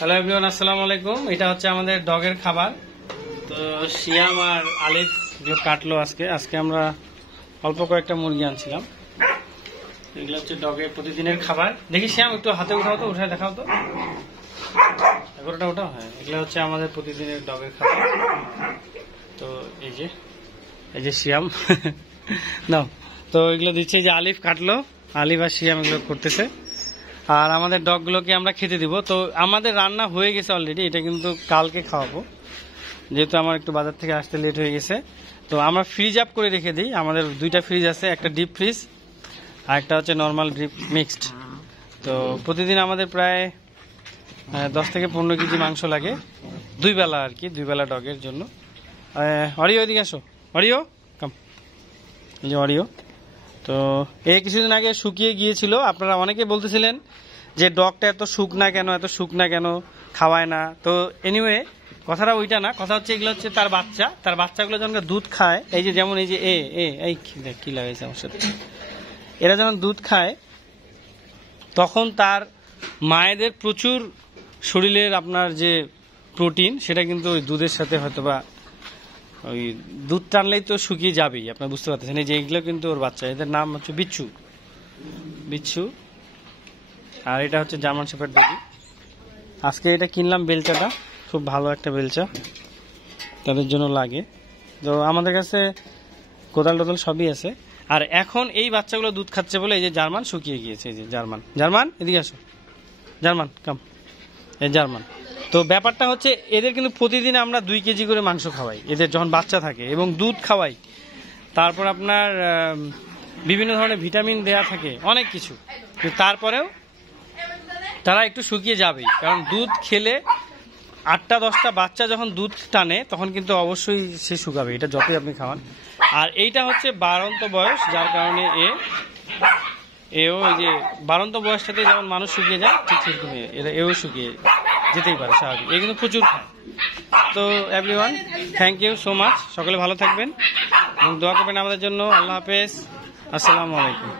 Hello everyone, আসসালামু আলাইকুম। এটা হচ্ছে আমাদের ডগের খাবার। তো শিয়াম আর আলিফ কাটলো আজকে আমরা অল্প কয়েকটা মুরগি আনছিলাম। এগুলো হচ্ছে ডগের প্রতিদিনের খাবার। দেখি শিয়াম একটু হাতে উঠাও তো, উঠে দেখাও তো, এগারোটা উঠাও। হ্যাঁ, এগুলো হচ্ছে আমাদের প্রতিদিনের ডগের খাবার। তো এই যে শিয়াম নাও। তো এগুলো দিচ্ছে, যে আলিফ কাটলো, আলিফ আর শিয়াম এগুলো করতেছে। আর আমাদের ডগগুলোকে আমরা খেতে দিব। তো আমাদের রান্না হয়ে গেছে অলরেডি, এটা কিন্তু কালকে খাওয়াবো, যেহেতু আমার একটু বাজার থেকে আসতে লেট হয়ে গেছে। তো আমরা ফ্রিজ আপ করে রেখে দিই। আমাদের দুইটা ফ্রিজ আছে, একটা ডিপ ফ্রিজ আর একটা হচ্ছে নর্মাল ডিপ মিক্সড। তো প্রতিদিন আমাদের প্রায় 10 থেকে 15 কেজি মাংস লাগে, দুই বেলা আর কি, দুই বেলা ডগের জন্য। অরিও এদিকে আসো, অরিও কাম, এই যে অরিও। তো এই কিছুদিন আগে শুকিয়ে গিয়েছিল। আপনারা অনেকে বলতেছিলেন যে ডগটা এত শুকনা কেন, খাওয়ায় না। তো এনিওয়ে, কথাটা ওইটা না, কথা হচ্ছে এগুলো হচ্ছে তার বাচ্চাগুলো যখন দুধ খায়, এই যে যেমন এই যে এই কি লাগাইছে আমার সাথে, এরা যখন দুধ খায় তখন তার মায়েদের প্রচুর শরীরের আপনার যে প্রোটিন, সেটা কিন্তু ওই দুধের সাথে হয়তোবা ওই দুধ টানলেই তো শুকিয়ে যাবেই, আপনার বুঝতে পারতেছেন। এই যে এগুলো কিন্তু ওর বাচ্চা, এদের নাম হচ্ছে বিচ্ছু। আর এটা হচ্ছে জার্মান শেফার্ড বেবি। আজকে এটা কিনলাম, বেলচাটা খুব ভালো একটা বেলচা, তাদের জন্য লাগে। তো আমাদের কাছে কোদাল টোদাল সবই আছে। আর এখন এই বাচ্চাগুলো দুধ খাচ্ছে বলে এই যে জার্মান শুকিয়ে গিয়েছে। এই যে জার্মান এদিকে আসো, জার্মান কাম, এই জার্মান। তো ব্যাপারটা হচ্ছে এদের কিন্তু প্রতিদিন আমরা 2 কেজি করে মাংস খাওয়াই এদের যখন বাচ্চা থাকে, এবং দুধ খাওয়াই। তারপর আপনার বিভিন্ন ধরনের ভিটামিন দেয়া থাকে, অনেক কিছু। কিন্তু তারপরেও তারা একটু শুকিয়ে যাবেই, কারণ দুধ খেলে 8টা-10টা বাচ্চা যখন দুধ টানে তখন কিন্তু অবশ্যই সে শুকাবে, এটা যতই আপনি খাওয়ান। আর এইটা হচ্ছে বাড়ন্ত বয়স, যার কারণে এও এই যে বাড়ন্ত বয়সটাতে যেমন মানুষ শুকিয়ে যায়, ঠিক সেরকম এও শুকিয়ে যেতেই পারে, স্বাভাবিক। এ কিন্তু প্রচুর খায়। তো everyone, thank you so much. সকলে ভালো থাকবেন এবং দোয়া করবেন আমাদের জন্য। আল্লাহ হাফেজ, আসসালামু আলাইকুম।